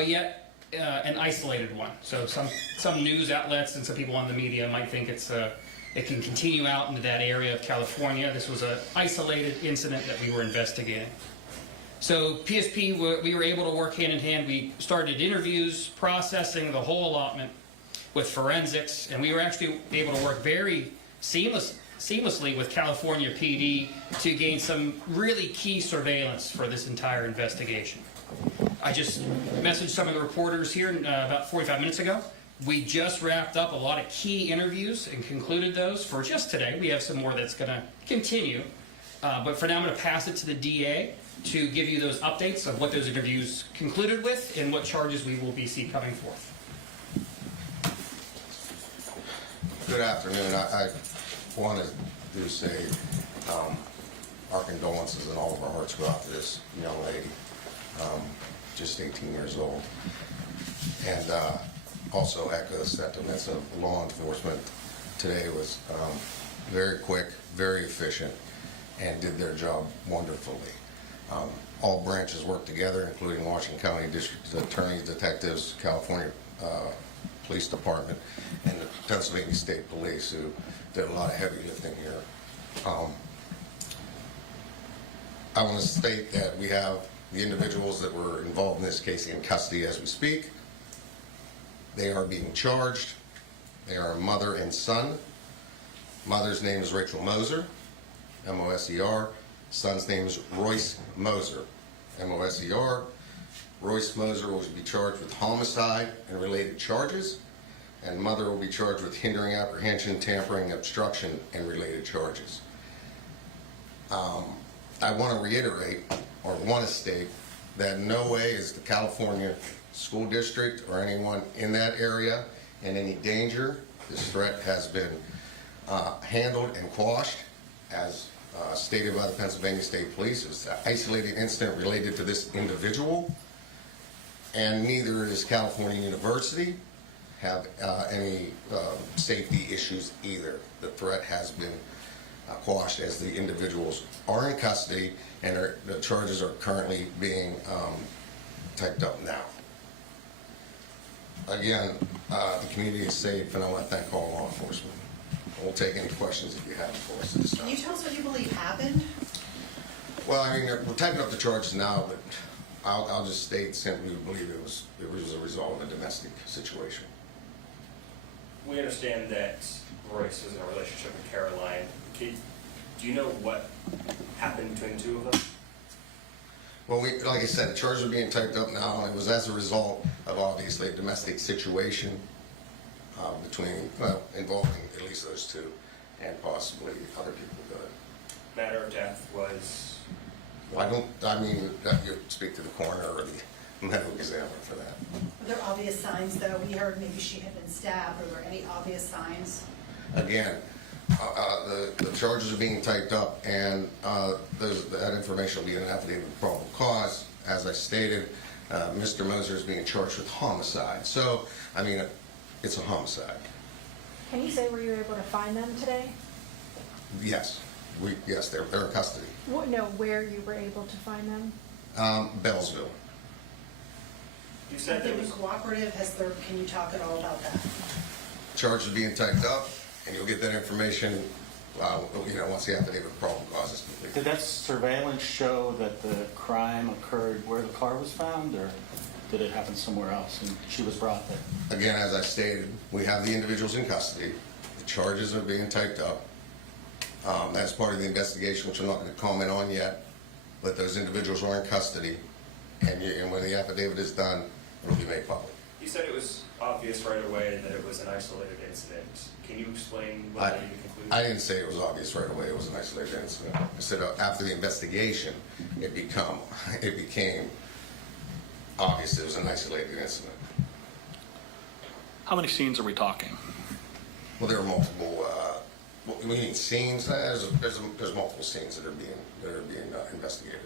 but yet an isolated one. So some news outlets and some people on the media might think it can continue out into that area of California. This was an isolated incident that we were investigating. So PSP, we were able to work hand in hand. We started interviews, processing the whole allotment with forensics, and we were actually able to work very seamlessly with California PD to gain some really key surveillance for this entire investigation. I just messaged some of the reporters here about 45 minutes ago. We just wrapped up a lot of key interviews and concluded those for just today. We have some more that's going to continue. But for now, I'm going to pass it to the DA to give you those updates of what those interviews concluded with and what charges we will be seeing coming forth. Good afternoon. I wanted to say our condolences and all of our hearts go out to this young lady, just 18 years old. And also echo the sentiments of law enforcement. Today was very quick, very efficient, and did their job wonderfully. All branches worked together, including Washington County District Attorneys, detectives, California Police Department, and the Pennsylvania State Police, who did a lot of heavy lifting here. I want to state that we have the individuals that were involved in this case in custody as we speak. They are being charged. They are a mother and son. Mother's name is Rachel Moser, M-O-S-E-R. Son's name is Royce Moser, M-O-S-E-R. Royce Moser will be charged with homicide and related charges, and mother will be charged with hindering apprehension, tampering, obstruction, and related charges. I want to reiterate, or want to state, that in no way is the California School District or anyone in that area in any danger. This threat has been handled and quashed as stated by the Pennsylvania State Police. It was an isolated incident related to this individual, and neither is California University have any safety issues either. The threat has been quashed as the individuals are in custody, and the charges are currently being typed up now. Again, the community is safe, and I want to thank all law enforcement. We'll take any questions if you have for us at this time. Can you tell us what you believe happened? Well, I mean, we're typing up the charges now, but I'll just state simply we believe it was a result of a domestic situation. We understand that Royce was in a relationship with Caroline. Do you know what happened between the two of them? Well, like I said, the charges are being typed up now, and it was as a result of obviously a domestic situation involving at least those two, and possibly other people. Matter of death was... Well, you speak to the coroner or the medical examiner for that. Were there obvious signs, though? We heard maybe she had been stabbed. Were there any obvious signs? Again, the charges are being typed up, and that information will be in an affidavit of probable cause. As I stated, Mr. Moser is being charged with homicide. So, I mean, it's a homicide. Can you say where you were able to find them today? Yes. Yes, they're in custody. Where you were able to find them? Bellsville. You said Have they there been was... cooperative? Can you talk at all about that? Charges are being typed up, and you'll get that information once the affidavit of probable cause is complete. Did that surveillance show that the crime occurred where the car was found, or did it happen somewhere else and she was brought there? Again, as I stated, we have the individuals in custody. The charges are being typed up. That's part of the investigation, which I'm not going to comment on yet, but those individuals are in custody, and when the affidavit is done, it will be made public. You said it was obvious right away that it was an isolated incident. Can you explain what you concluded? I didn't say it was obvious right away it was an isolated incident. I said after the investigation, it became obvious it was an isolated incident. How many scenes are we talking? Well, there are multiple. We mean scenes. There's multiple scenes that are being investigated.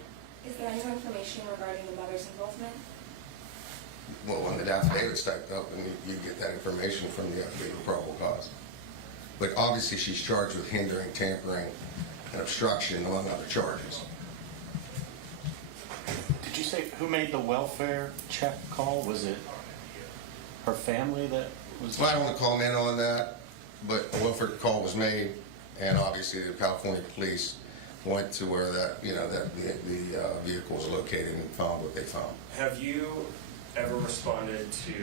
Is there any more information regarding the mother's involvement? Well, when the affidavit's typed up, and you get that information from the affidavit of probable cause. But obviously, she's charged with hindering, tampering, and obstruction, among other charges. Did you say who made the welfare check call? Was it her family that was? Well, I don't want to comment on that, but a welfare call was made, and obviously the California police went to where that, that the vehicle was located and found what they found. Have you ever responded to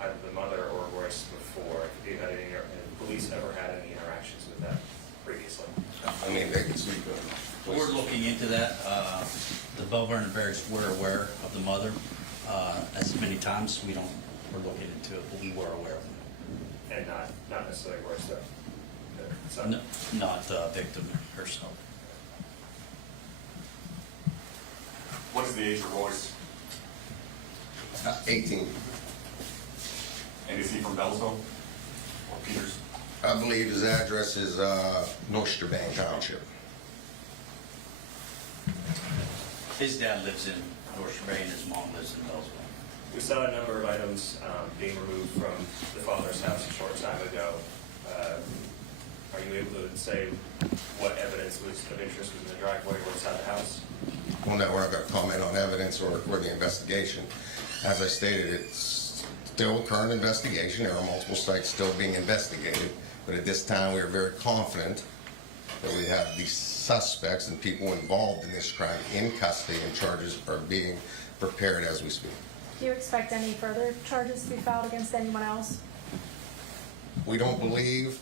either the mother or Royce before? Have you had any, have police ever had any interactions with that previously? I mean, they can speak on it. We're looking into that. The Belvern and Barracks were aware of the mother. As many times, we're looking into it, but we were aware of it. And not necessarily Royce, the son? No, not the victim herself. What is the age of Royce? 18. And is he from Bellsville or Peters? I believe his address is Nostrabane Township. His dad lives in North Bay and his mom lives in Bellsville. We saw a number of items being removed from the father's house a short time ago. Are you able to say what evidence was of interest was in the driveway or inside the house? Well, no, we're not going to comment on evidence or the investigation. As I stated, it's still a current investigation. There are multiple sites still being investigated. But at this time, we are very confident that we have the suspects and people involved in this crime in custody, and charges are being prepared as we speak. Do you expect any further charges to be filed against anyone else? We don't believe,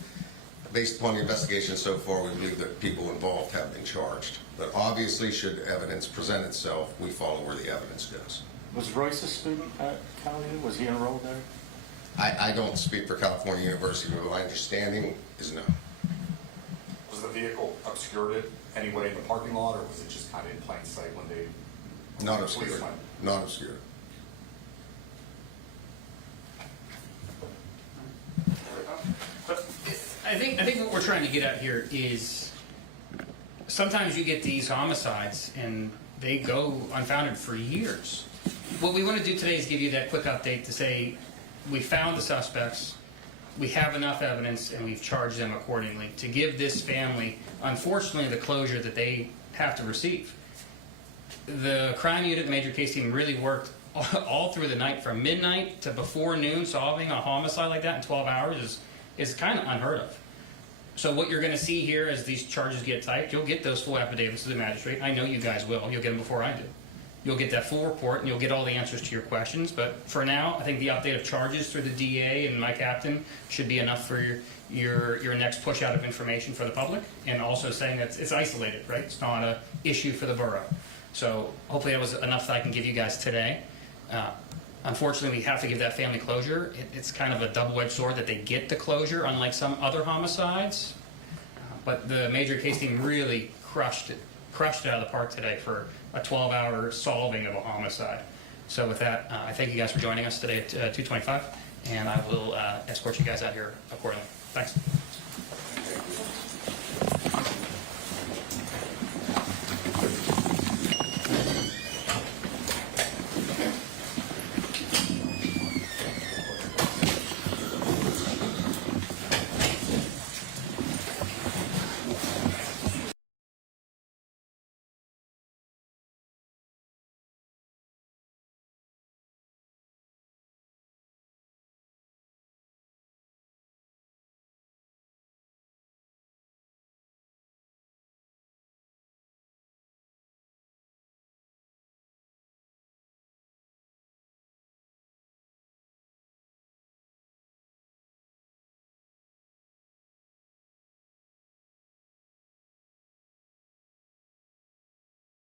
based upon the investigation so far, we believe that people involved have been charged. But obviously, should evidence present itself, we follow where the evidence goes. Was Royce a student at Cal U? Was he enrolled there? I don't speak for California University, but my understanding is no. Was the vehicle obscured it anyway in the parking lot, or was it just kind of in plain sight when they? Not police obscured. went? Not obscured. I think what we're trying to get at here is sometimes you get these homicides and they go unfounded for years. What we want to do today is give you that quick update to say we found the suspects, we have enough evidence, and we've charged them accordingly to give this family, unfortunately, the closure that they have to receive. The crime unit, the major case team, really worked all through the night from midnight to before noon. Solving a homicide like that in 12 hours is kind of unheard of. So what you're going to see here as these charges get typed, you'll get those full affidavits to the magistrate. I know you guys will. You'll get them before I do. You'll get that full report, and you'll get all the answers to your questions. But for now, I think the update of charges through the DA and my captain should be enough for your next push out of information for the public, and also saying that it's isolated, right? It's not an issue for the borough. So hopefully that was enough that I can give you guys today. Unfortunately, we have to give that family closure. It's kind of a double-edged sword that they get the closure, unlike some other homicides. But the major case team really crushed it out of the park today for a 12-hour solving of a homicide. So with that, I thank you guys for joining us today at 2:25, and I will escort you guys out here accordingly. Thanks.